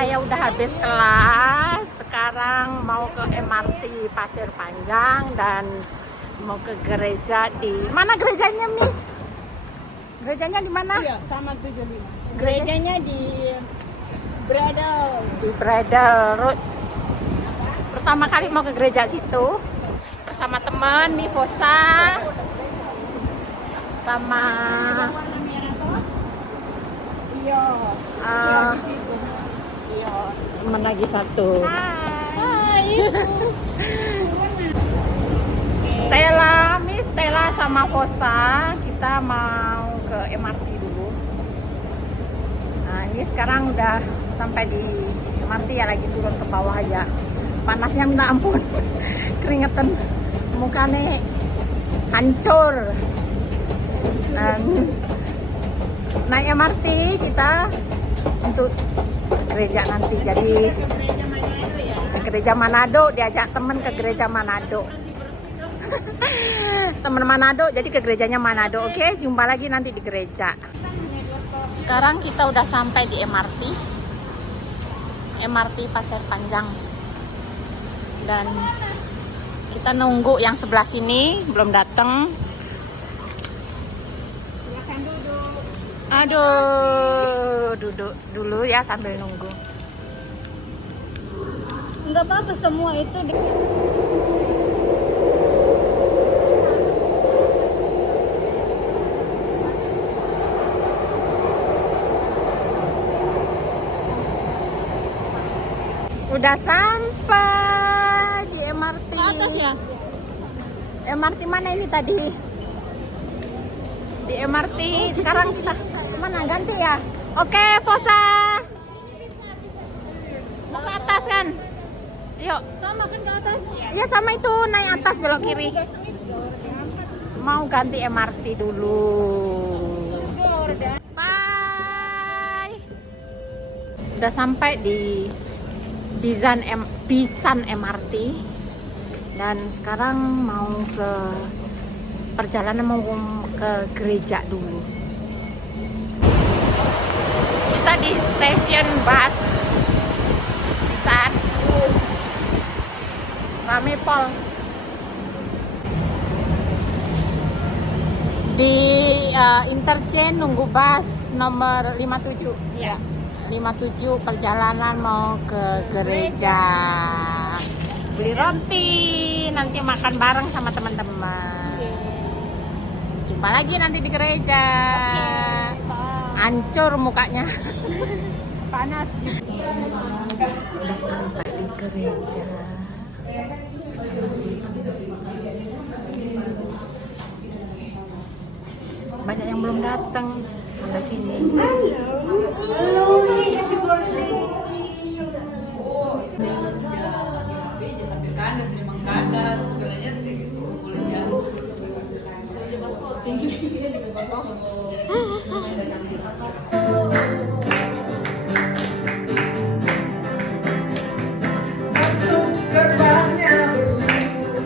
saya udah habis kelas, sekarang mau ke MRT Pasir Panjang dan mau ke gereja di mana gerejanya, Miss? Gerejanya di mana? Iya, sama 75. Gerejanya di Bradel. Di Bradel Road. Pertama kali mau ke gereja situ bersama teman Mifosa sama Warna merah toh? Iya. Iya. teman lagi satu. Hai. Stella sama Fosa, kita mau ke MRT dulu. Nah, ini sekarang udah sampai di MRT ya, lagi turun ke bawah aja. Panasnya minta ampun, keringetan, mukanya hancur. Dan naik MRT kita untuk ke gereja nanti. Jadi ke gereja Manado, diajak temen ke gereja Manado. Temen Manado, jadi ke gerejanya Manado. Oke, jumpa lagi nanti di gereja. Sekarang kita udah sampai di MRT Pasir Panjang, dan kita nunggu yang sebelah sini belum datang. Silakan duduk. Aduh, duduk dulu ya sambil nunggu. Enggak apa-apa, semua itu Udah sampai di MRT. ke atas ya? MRT mana ini tadi? Di MRT sekarang kita mana, ganti ya? Oke, Fosa. Mau ke atas kan? Yuk. Sama kan ke atas? Iya sama itu, naik atas belok kiri. Mau ganti MRT dulu. Bye. Udah sampai di Bisan MRT, dan sekarang mau ke perjalanan, mau ke gereja dulu. Kita di stasiun bus Bisan. Rame pol. Di interchange nunggu bus nomor 57. Iya. 57 perjalanan mau ke gereja. Beli roti, nanti makan bareng sama teman-teman. Jumpa lagi nanti di gereja. Hancur mukanya. Panas. Udah sampai di gereja. Banyak yang belum datang sampai sini. Halo, happy birthday. Sampai kandas, memang kandas sebenarnya sih boleh jauh. Masuk gerbangnya bersyukur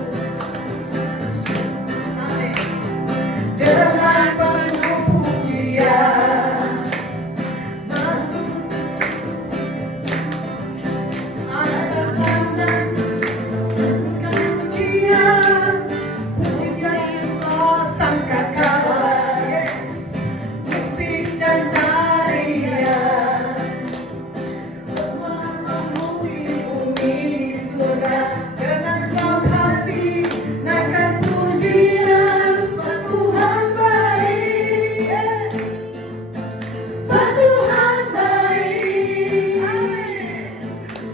dengan penuh pujian. Masuk anak-anak pujian, pujian sangka kalah, musik dan tarian, semua memenuhi bumi surga dengan dalam hati naikkan pujian. Sebab Tuhan baik, sebab Tuhan baik,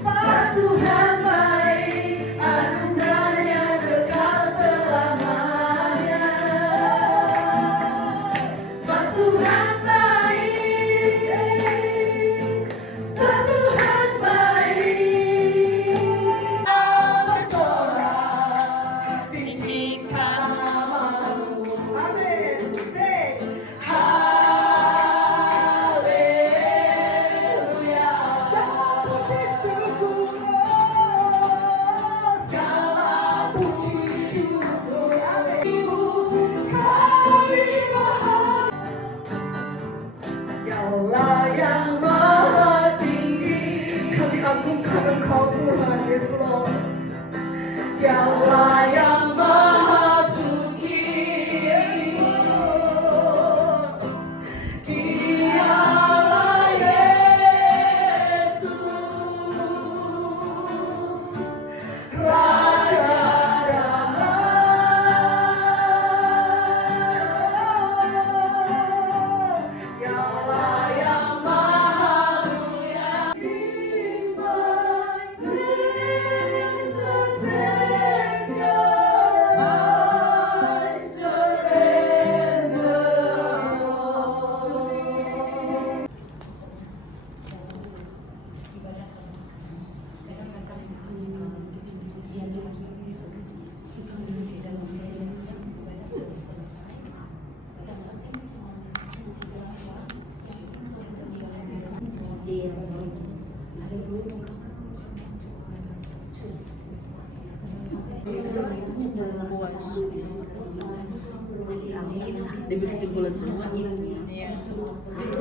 sebab Tuhan baik, anugerahnya kekal selamanya. Sebab Tuhan baik, sebab Tuhan baik. Bersorak, tinggikan namamu. Amin. Say, haleluya. Puji syukur, segala puji syukur. Amin. Kami mohon, Ya Allah yang maha tinggi, mengagungkan Engkau Tuhan Yesus. Dialah yang maha suci, Dialah Yesus, Raja damai. Dialah yang maha mulia. In my precious Savior, I surrender all. Diberi kesimpulan semua itu.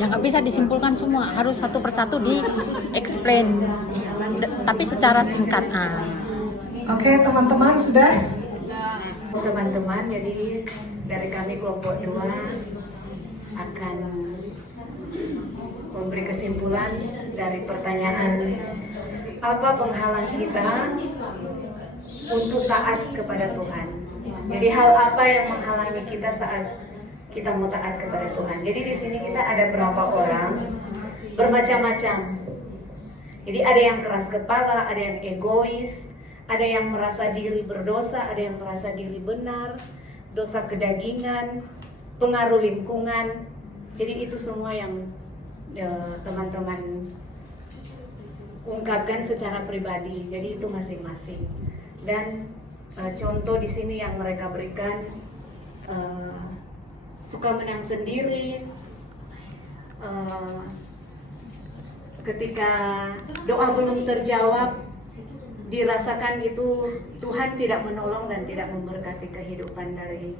Yang nggak bisa disimpulkan semua, harus satu persatu di explain, tapi secara singkat. Oke, teman-teman sudah? Teman-teman, jadi dari kami kelompok 2 akan memberi kesimpulan dari pertanyaan apa penghalang kita untuk taat kepada Tuhan. Jadi hal apa yang menghalangi kita saat kita mau taat kepada Tuhan. Jadi di sini kita ada berapa orang, bermacam-macam. Jadi ada yang keras kepala, ada yang egois, ada yang merasa diri berdosa, ada yang merasa diri benar, dosa kedagingan, pengaruh lingkungan. Jadi itu semua yang teman-teman ungkapkan secara pribadi. Jadi itu masing-masing. Dan contoh di sini yang mereka berikan, suka menang sendiri, ketika doa belum terjawab, dirasakan itu Tuhan tidak menolong dan tidak memberkati kehidupan dari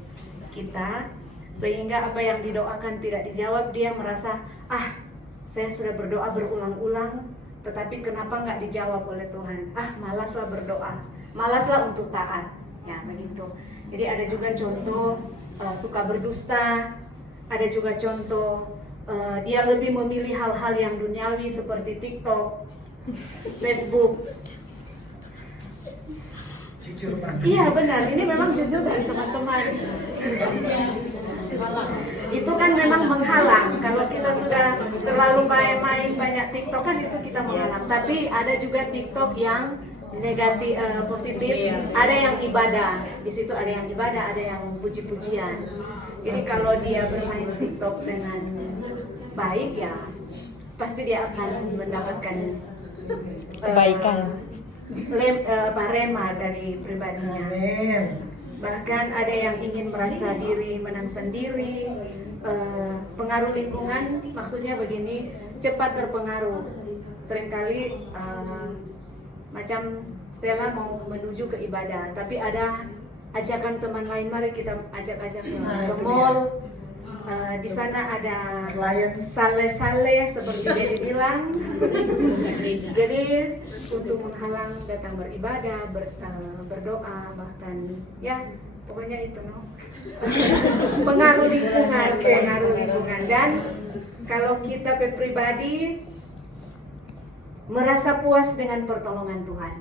kita, sehingga apa yang didoakan tidak dijawab. Dia merasa, saya sudah berdoa berulang-ulang, tetapi kenapa nggak dijawab oleh Tuhan? Malaslah berdoa, malaslah untuk taat. Ya begitu. Jadi ada juga contoh suka berdusta, ada juga contoh dia lebih memilih hal-hal yang duniawi seperti TikTok, Facebook. Jujur banget. Iya benar, ini memang jujur dari teman-teman. Itu kan memang menghalang. Kalau kita sudah terlalu main banyak TikTok kan itu kita menghalang. Tapi ada juga TikTok yang negatif, positif. Ada yang ibadah. Di situ ada yang ibadah, ada yang puji-pujian. Jadi kalau dia bermain TikTok dengan baik, ya pasti dia akan mendapatkan Kebaikan. Rema dari pribadinya. Amin. Bahkan ada yang ingin merasa diri menang sendiri, pengaruh lingkungan, maksudnya begini, cepat terpengaruh. Seringkali macam Stella mau menuju ke ibadah, tapi ada ajakan teman lain, mari kita ajak-ajak ke mall. Di sana ada sale-sale seperti dia dibilang. Jadi untuk menghalang datang beribadah, berdoa, bahkan ya pokoknya itu pengaruh lingkungan. Dan kalau kita pribadi merasa puas dengan pertolongan Tuhan.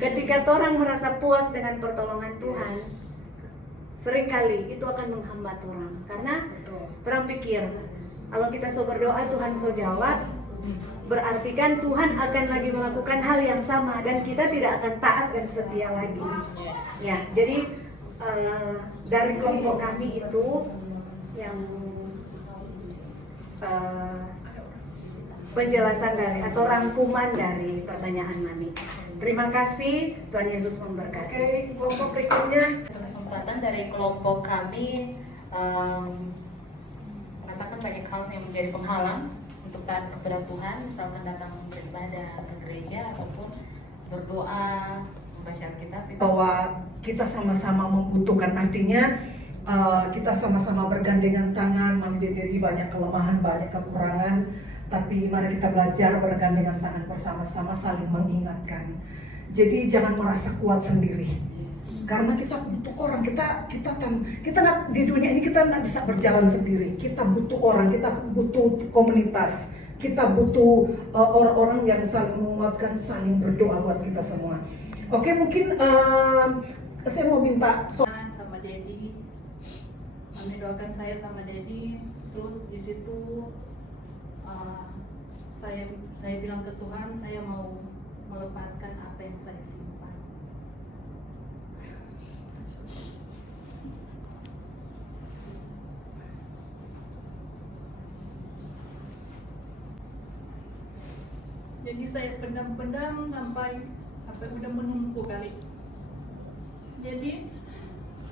Ketika orang merasa puas dengan pertolongan Tuhan, seringkali itu akan menghambat orang. Karena orang pikir, kalau kita so berdoa Tuhan so jawab, berarti kan Tuhan akan lagi melakukan hal yang sama dan kita tidak akan taat dan setia lagi. Ya, jadi dari kelompok kami itu yang penjelasan dari atau rangkuman dari pertanyaan Mami. Terima kasih, Tuhan Yesus memberkati. Oke, kelompok berikutnya. Kesempatan dari kelompok kami mengatakan banyak hal yang menjadi penghalang untuk taat kepada Tuhan, misalkan datang beribadah ke gereja ataupun berdoa, membaca Alkitab. Bahwa kita sama-sama membutuhkan, artinya kita sama-sama bergandengan tangan. Mami Dedi banyak kelemahan, banyak kekurangan, tapi mari kita belajar bergandengan tangan bersama-sama, saling mengingatkan. Jadi jangan merasa kuat sendiri, karena kita butuh orang. Kita di dunia ini kita nggak bisa berjalan sendiri. Kita butuh orang, kita butuh komunitas, kita butuh orang-orang yang saling menguatkan, saling berdoa buat kita semua. Oke, mungkin saya mau minta sama Dedi, Mami doakan saya sama Dedi. Terus di situ saya bilang ke Tuhan, saya mau melepaskan apa yang saya simpan. Jadi saya pendam-pendam sampai udah menumpuk kali. Jadi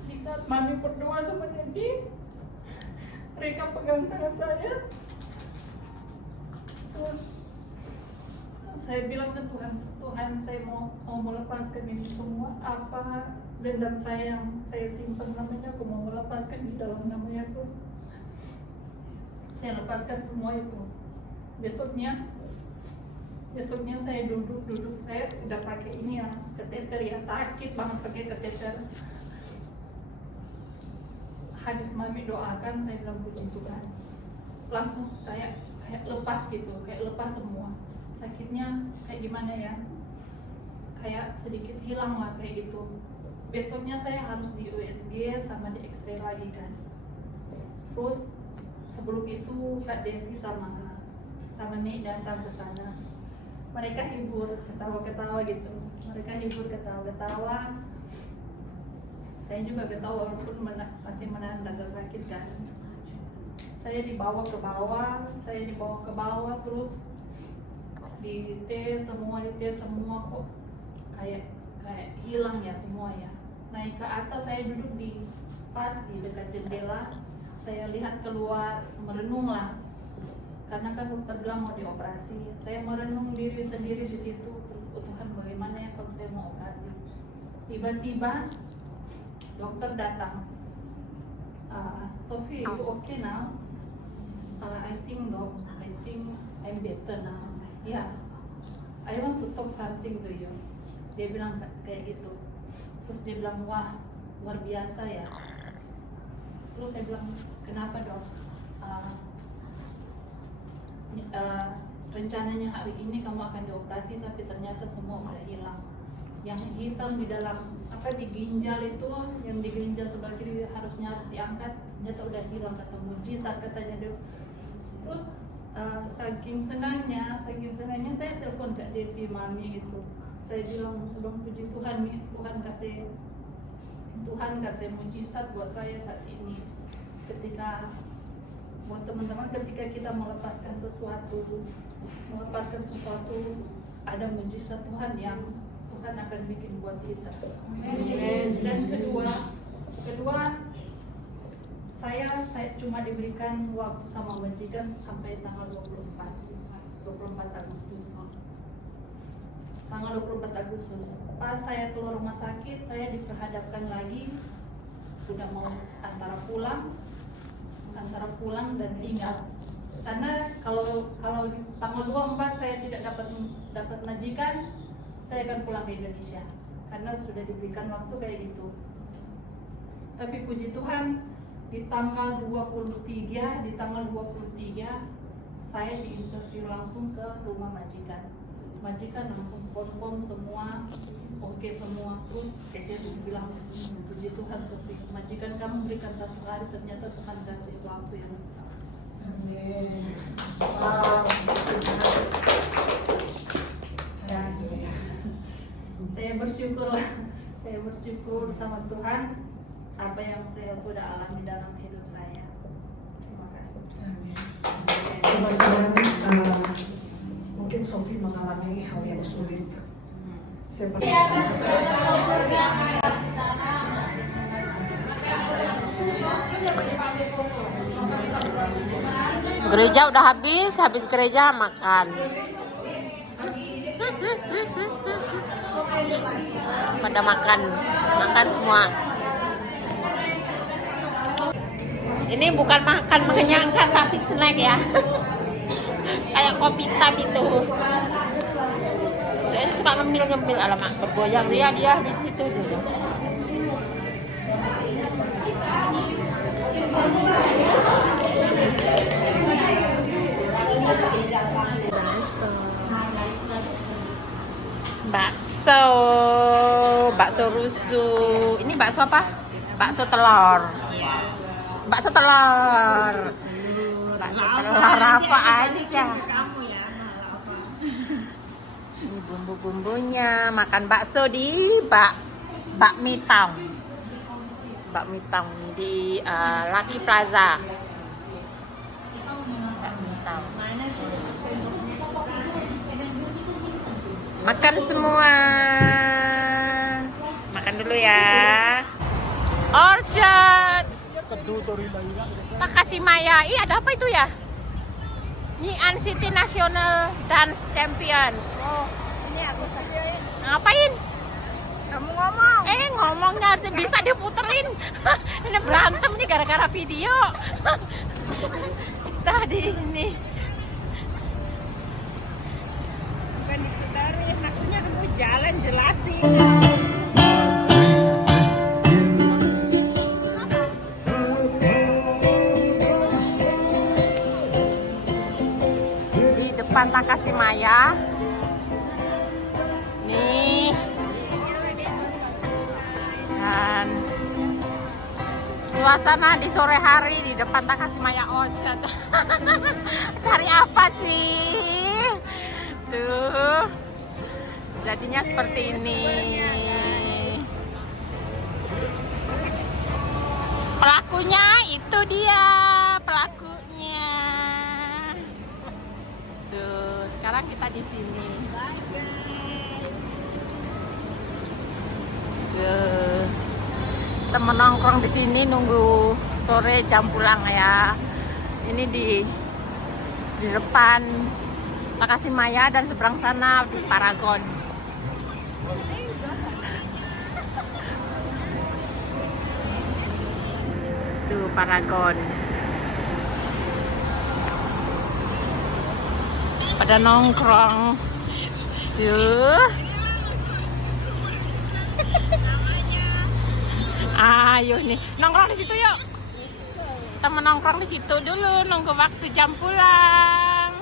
di saat Mami berdoa sama Dedi, mereka pegang tangan saya. Terus saya bilang ke Tuhan, saya mau melepaskan ini semua, apa dendam saya yang saya simpan namanya, aku mau melepaskan di dalam nama Yesus. Saya lepaskan semua itu. Besoknya saya duduk, saya udah pakai ini ya, kateter ya, sakit banget pakai kateter. Habis Mami doakan, saya bilang puji Tuhan, langsung kayak lepas gitu, kayak lepas semua. Sakitnya kayak gimana ya, kayak sedikit hilang lah kayak gitu. Besoknya saya harus di USG sama di X-ray lagi kan. Terus sebelum itu Kak Devi sama Nek datang ke sana. Mereka hibur, ketawa-ketawa gitu. Mereka hibur, ketawa-ketawa. Saya juga ketawa walaupun masih menahan rasa sakit kan. Saya dibawa ke bawah, terus dites semua kok kayak hilang ya semua ya. Naik ke atas, saya duduk di dekat jendela. Saya lihat keluar, merenung lah. Karena kan dokter bilang mau dioperasi. Saya merenung diri sendiri di situ. Tuhan, bagaimana ya kalau saya mau operasi? Tiba-tiba dokter datang. Sophie, you okay now? I think I'm better now. Yeah, I want to talk something to you. Dia bilang kayak gitu. Terus dia bilang, wah luar biasa ya. Terus saya bilang, kenapa dok? Rencananya hari ini kamu akan dioperasi, tapi ternyata semua udah hilang. Yang hitam di dalam di ginjal itu, yang di ginjal sebelah kiri harus diangkat, ternyata udah hilang, kata mujizat katanya dia. Terus saking senangnya saya telepon Kak Devi, Mami gitu. Saya bilang, belum puji Tuhan nih, Tuhan kasih mujizat buat saya saat ini. Buat teman-teman, ketika kita melepaskan sesuatu, ada mujizat Tuhan yang Tuhan akan bikin buat kita. Amen. Dan kedua, saya cuma diberikan waktu sama majikan sampai tanggal 24 Agustus. Tanggal 24 Agustus. Pas saya keluar rumah sakit, saya diperhadapkan lagi, udah mau antara pulang dan tinggal. Karena kalau di tanggal 24 saya tidak dapat majikan, saya akan pulang ke Indonesia. Karena sudah diberikan waktu kayak gitu. Tapi puji Tuhan, di tanggal 23 saya diinterview langsung ke rumah majikan. Majikan langsung confirm semua, oke semua. Terus agent bilang, puji Tuhan Sophie, majikan kamu berikan 1 hari, ternyata Tuhan kasih waktu yang tepat. Amin. Wow. Dan saya bersyukur sama Tuhan apa yang saya sudah alami dalam hidup saya. Terima kasih. Teman-teman, mungkin Sophie mengalami hal yang sulit. Seperti gereja udah habis gereja makan. Pada makan semua. Ini bukan makan mengenyangkan tapi snack ya. Kayak kopi hitam itu. Saya suka ngemil-ngemil, alamak bergoyang dia di situ dulu. Bakso rusuk. Ini bakso apa? Bakso telur. Bakso telur apa aja. Ini bumbu-bumbunya. Makan bakso di Bakmi Town di Lucky Plaza. Bakmi Town. Makan semua. Makan dulu ya. Orchard Takashimaya. Ih, ada apa itu ya? Nyian City National Dance Champions. Oh, ini aku ngapain? Kamu ngomong. Ngomongnya bisa diputerin. Ini berantem nih gara-gara video. Tadi ini. Bukan diputerin, maksudnya kamu jalan jelasin. Depan Takashimaya nih, dan suasana di sore hari di depan Takashimaya Orchard. Cari apa sih tuh, jadinya seperti ini. Pelakunya itu dia, pelakunya. Sekarang kita di sini. Kita menongkrong di sini nunggu sore jam pulang ya. Ini di depan Takashimaya dan seberang sana di Paragon. Tuh Paragon. Pada nongkrong tuh. Ayo nih nongkrong di situ yuk. Kita menongkrong di situ dulu nunggu waktu jam pulang.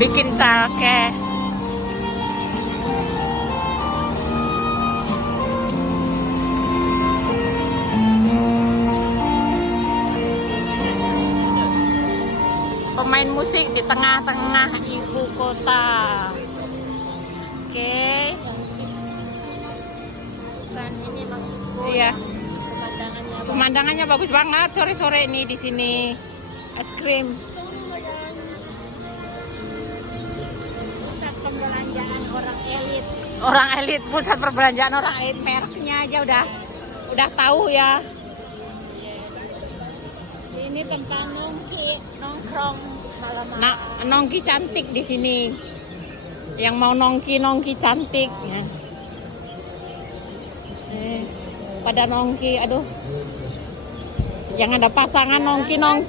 Bikin calke. Pemain musik di tengah-tengah ibu kota. Oke. Dan ini maksudku. Iya. Pemandangannya bagus banget sore-sore ini di sini. Es krim. Pusat perbelanjaan orang elit. Orang elit, pusat perbelanjaan orang elit, mereknya aja udah tahu ya. Ini tempat nongkrong malam-malam. Nah, nongki cantik di sini. Yang mau nongki cantik ya. Pada nongki, aduh. Yang ada pasangan nongki. Udah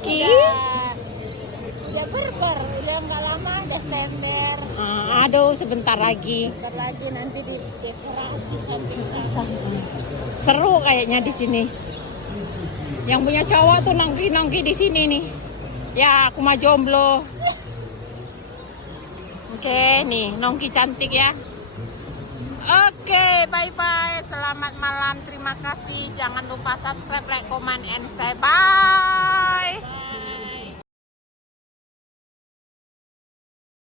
berber, udah nggak lama Desember. Aduh, sebentar lagi. Sebentar lagi nanti di dekorasi cantik-cantik. Seru kayaknya di sini. Yang punya cowok tuh nongki di sini nih. Ya, aku mah jomblo. Oke, nih nongki cantik ya. Oke, bye-bye. Selamat malam. Terima kasih. Jangan lupa subscribe, like, comment, and say bye.